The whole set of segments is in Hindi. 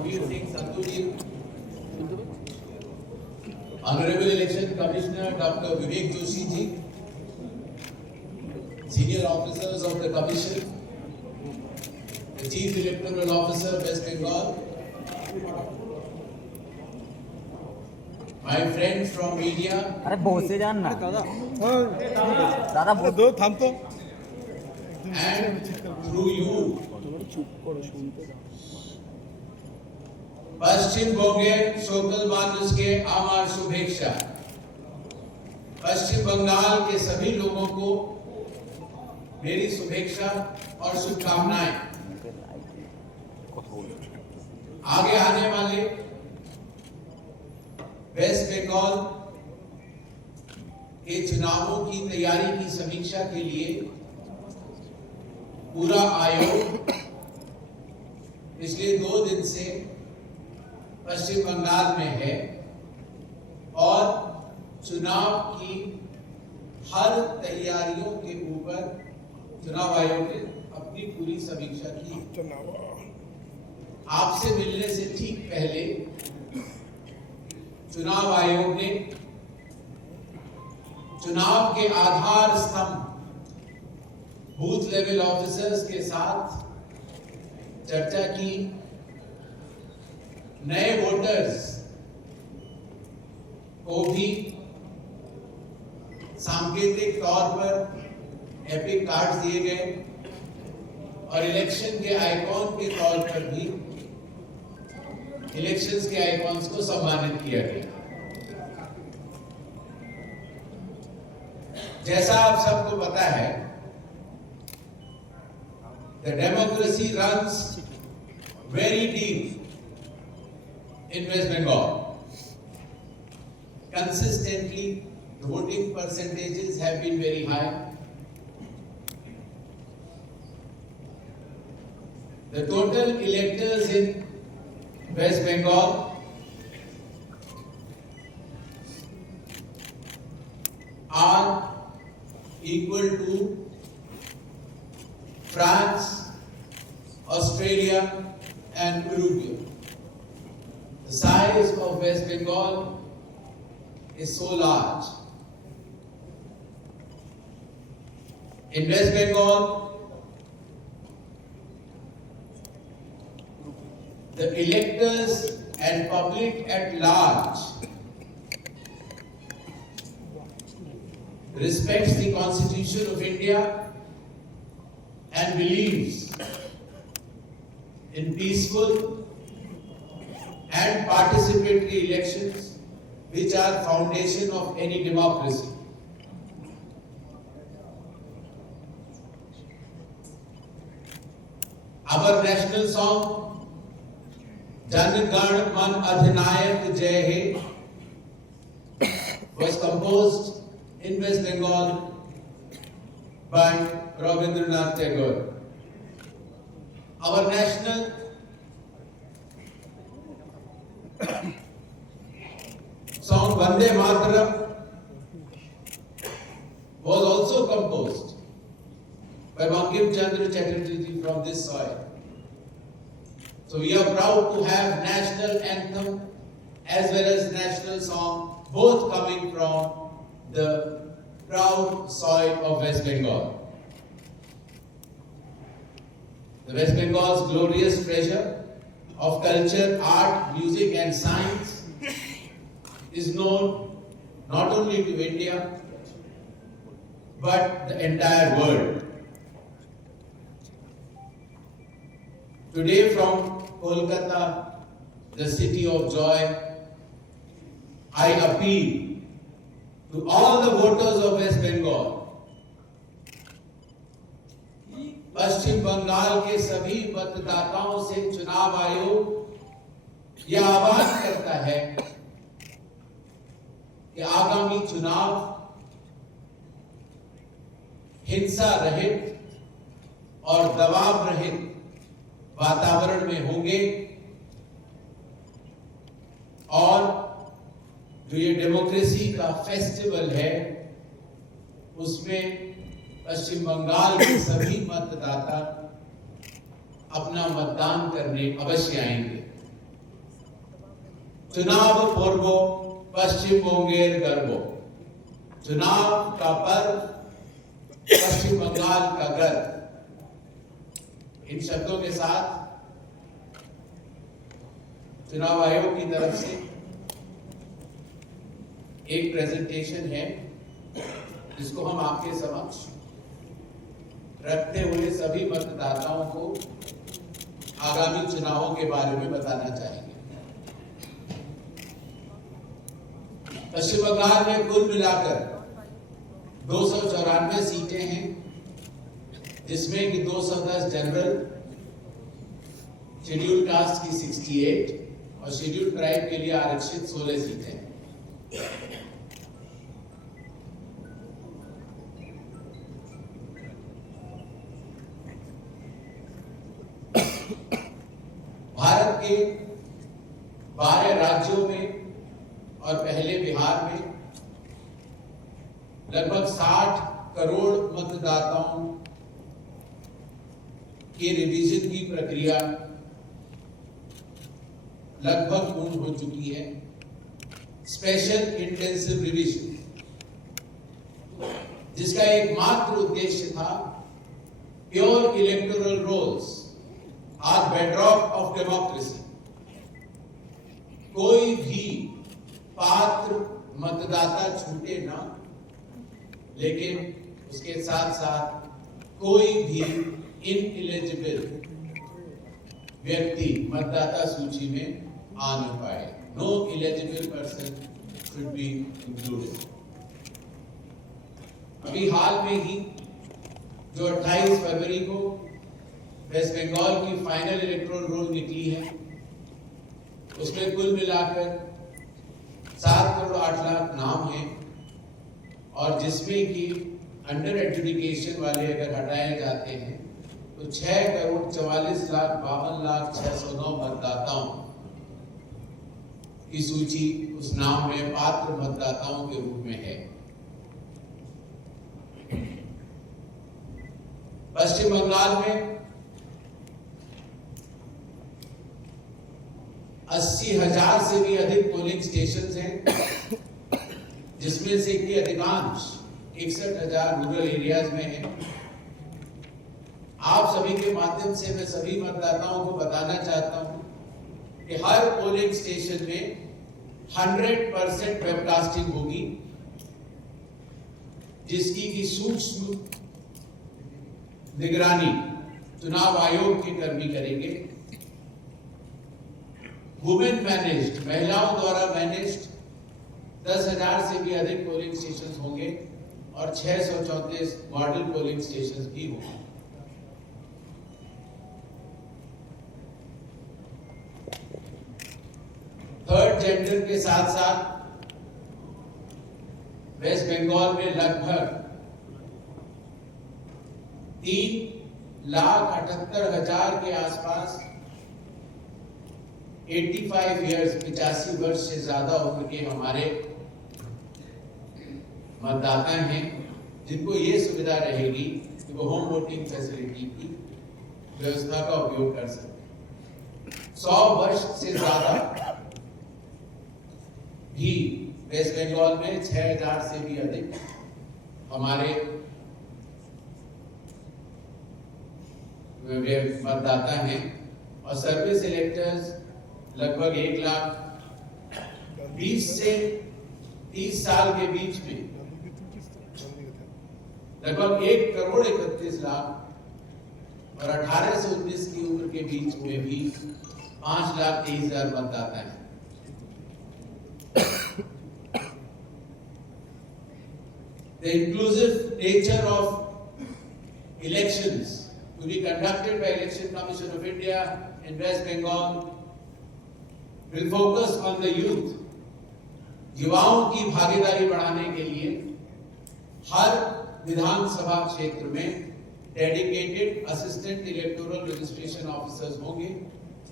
Veer Singh Sandhu ji, Honorable Election Commissioner Dr. Vivek Joshi ji, senior officers of the Commission, the Chief Electoral Officer West Bengal, my friends from media, अरे बहुत से जान ना दादा बहुत दो थाम तो and through you, पश्चिम बंगाल सकल मानुष के आमार शुभेच्छा। पश्चिम बंगाल के सभी लोगों को मेरी शुभेच्छा और शुभकामनाएं। आगे आने वाले वेस्ट बंगाल के चुनावों की तैयारी की समीक्षा के लिए पूरा आयोग पिछले 2 दिन से पश्चिम बंगाल में है और चुनाव की हर तैयारियों के ऊपर चुनाव आयोग ने अपनी पूरी समीक्षा की। आपसे मिलने से ठीक पहले चुनाव आयोग ने चुनाव के आधार स्तंभ बूथ लेवल ऑफिसर्स के साथ चर्चा की। नए वोटर्स को भी सांकेतिक तौर पर एपिक कार्ड्स दिए गए और इलेक्शन के आइकॉन के तौर पर भी इलेक्शंस के आइकॉन्स को सम्मानित किया गया। जैसा आप सबको पता है, the democracy runs very deep in West Bengal. Consistently, the voting percentages have been very high. The total electors in West Bengal are equal to France, Australia, and Uruguay. The size of West Bengal is so large. In West Bengal, the electors and public at large respects the Constitution of India and believes in peaceful and participatory elections, which are foundation of any democracy. Our national song, Jan Gan Man Adhinayak Jai Hai, was composed in West Bengal by Rabindranath Tagore. Our national song Vande Mataram was also composed by Bankim Chandra Chatterjee ji from this soil. So we are proud to have national anthem as well as national song, both coming from the proud soil of West Bengal. The West Bengal's glorious treasure of culture, art, music and science is known not only to India but the entire world. Today from Kolkata, the city of joy, I appeal to all the voters of West Bengal, पश्चिम बंगाल के सभी मतदाताओं से चुनाव आयोग यह आह्वान करता है कि आगामी चुनाव हिंसा रहित और दबाव रहित वातावरण में होंगे और जो ये डेमोक्रेसी का फेस्टिवल है उसमें पश्चिम बंगाल के सभी मतदाता अपना मतदान करने अवश्य आएंगे। चुनाव पूर्वो पश्चिम बंगेर गर्वो, चुनाव का पर्व पश्चिम बंगाल का गर्व। इन शब्दों के साथ चुनाव आयोग की तरफ से एक प्रेजेंटेशन है जिसको हम आपके समक्ष रखते हुए सभी मतदाताओं को आगामी चुनावों के बारे में बताना चाहेंगे। पश्चिम बंगाल में कुल मिलाकर 294 सीटें हैं, जिसमें कि 210 जनरल, शेड्यूल कास्ट की 68 और शेड्यूल ट्राइब के लिए आरक्षित 16 सीटें हैं। भारत के 12 राज्यों में और पहले बिहार में लगभग 60 करोड़ मतदाताओं के रिवीजन की प्रक्रिया लगभग पूर्ण हो चुकी है। स्पेशल इंटेंसिव रिवीजन, जिसका एकमात्र उद्देश्य था pure electoral rolls are bedrock of democracy. कोई भी पात्र मतदाता छूटे ना, लेकिन उसके साथ साथ कोई भी इनएलिजिबल व्यक्ति मतदाता सूची में आ न पाए। No eligible person should be included. अभी हाल में ही जो 28 फरवरी को वेस्ट बंगाल की फाइनल इलेक्टोरल रोल निकली है, उसमें कुल मिलाकर 7 करोड़ 8 लाख नाम हैं, और जिसमें कि अंडर एडजुडिकेशन वाले अगर हटाए जाते हैं तो 6 करोड़ 44,52,609 मतदाताओं की सूची उस नाम में पात्र मतदाताओं के रूप में है। पश्चिम बंगाल में 80,000 से भी अधिक पोलिंग स्टेशन हैं, जिसमें से कि अधिकांश 61,000 रूरल एरियाज में हैं। आप सभी के माध्यम से मैं सभी मतदाताओं को बताना चाहता हूं कि हर पोलिंग स्टेशन में 100% वेबकास्टिंग होगी, जिसकी की सूक्ष्म निगरानी चुनाव आयोग के कर्मी करेंगे। वुमेन मैनेज्ड, महिलाओं द्वारा मैनेज्ड 10,000 से भी अधिक पोलिंग स्टेशन होंगे और 634 मॉडल पोलिंग स्टेशन भी होंगे। थर्ड जेंडर के साथ साथ वेस्ट बंगाल में लगभग 3,78,000 के आसपास 85 इयर्स 85 वर्ष से ज्यादा उम्र के हमारे मतदाता हैं, जिनको ये सुविधा रहेगी कि वो होम वोटिंग फैसिलिटी की व्यवस्था का उपयोग कर सकते हैं। 100 वर्ष से ज्यादा भी वेस्ट बंगाल में 6,000 से भी अधिक हमारे मतदाता हैं, और सर्विस इलेक्टर्स लगभग 1,20,000 से 30 साल के बीच में लगभग 1,31,00,000 और 18 से 19 की उम्र के बीच में भी 5,23,000 मतदाता हैं। The inclusive nature of elections to be conducted by Election Commission of India in West Bengal will focus on the youth. युवाओं की भागीदारी बढ़ाने के लिए हर विधानसभा क्षेत्र में dedicated assistant electoral registration officers होंगे,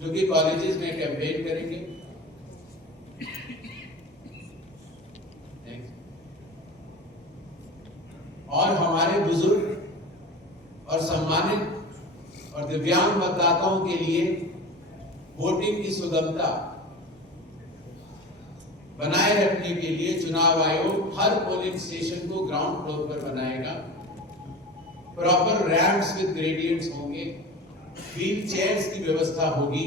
जो कि कॉलेजेस में कैंपेन करेंगे। और हमारे बुजुर्ग और सम्मानित और दिव्यांग मतदाताओं के लिए वोटिंग की सुगमता बनाए रखने के लिए चुनाव आयोग हर पोलिंग स्टेशन को ग्राउंड फ्लोर पर बनाएगा। प्रॉपर रैंप्स विद ग्रेडियंट्स होंगे, व्हील चेयर्स की व्यवस्था होगी,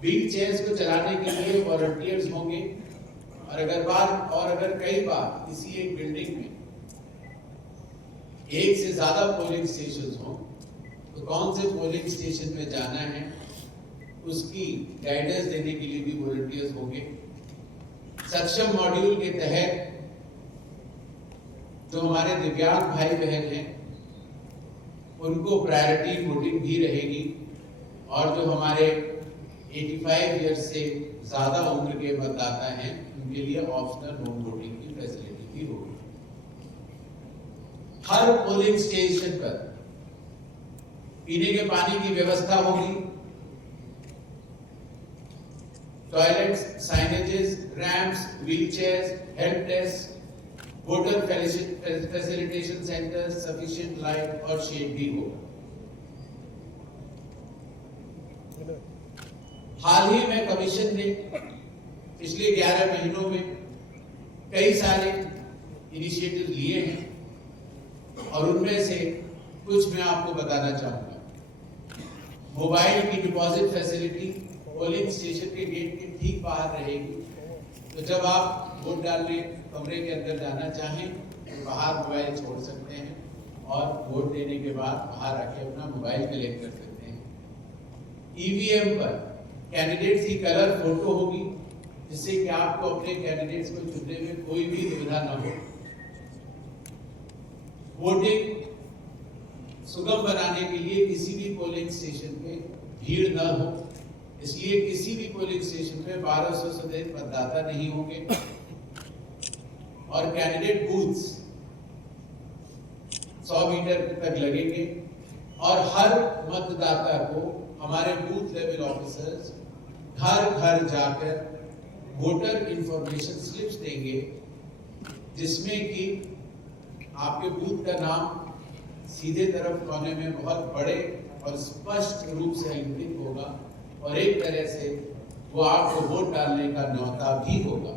व्हील चेयर्स को चलाने के लिए वॉलंटियर्स होंगे। और अगर कई बार किसी एक बिल्डिंग में एक से ज्यादा पोलिंग स्टेशन हो तो कौन से पोलिंग स्टेशन में जाना है उसकी गाइडेंस देने के लिए भी वॉलंटियर्स होंगे। सक्षम मॉड्यूल के तहत जो हमारे दिव्यांग भाई बहन हैं उनको प्रायोरिटी वोटिंग भी रहेगी, और जो हमारे 85 ईयर्स से ज्यादा उम्र के मतदाता हैं उनके लिए ऑप्शनल होम वोटिंग की फैसिलिटी भी होगी। हर पोलिंग स्टेशन पर पीने के पानी की व्यवस्था होगी, toilets, signages, ramps, wheelchairs, help desk, voter facilitation centre, sufficient light और शेड भी होगा। हाल ही में कमीशन ने पिछले 11 महीनों में कई सारे इनिशिएटिव लिए हैं और उनमें से कुछ मैं आपको बताना चाहूंगा। मोबाइल की डिपॉजिट फैसिलिटी पोलिंग स्टेशन के गेट के ठीक बाहर रहेगी, तो जब आप वोट डालने कमरे के अंदर जाना चाहें तो बाहर मोबाइल छोड़ सकते हैं और वोट देने के बाद बाहर आके अपना मोबाइल कलेक्ट कर सकते हैं। ईवीएम पर कैंडिडेट्स की कलर फोटो होगी, जिससे कि आपको अपने कैंडिडेट्स को चुनने में कोई भी दुविधा न हो। वोटिंग सुगम बनाने के लिए किसी भी पोलिंग स्टेशन पे भीड़ न हो, इसलिए किसी भी पोलिंग स्टेशन पे 1200 से अधिक मतदाता नहीं होंगे और कैंडिडेट बूथ्स 100 मीटर तक लगेंगे और हर मतदाता को हमारे बूथ लेवल ऑफिसर्स घर घर जाकर वोटर इंफॉर्मेशन स्लिप्स देंगे, जिसमें कि आपके बूथ का नाम सीधे तरफ कोने में बहुत बड़े और स्पष्ट रूप से अंकित होगा और एक तरह से वो आपको वोट डालने का न्योता भी होगा।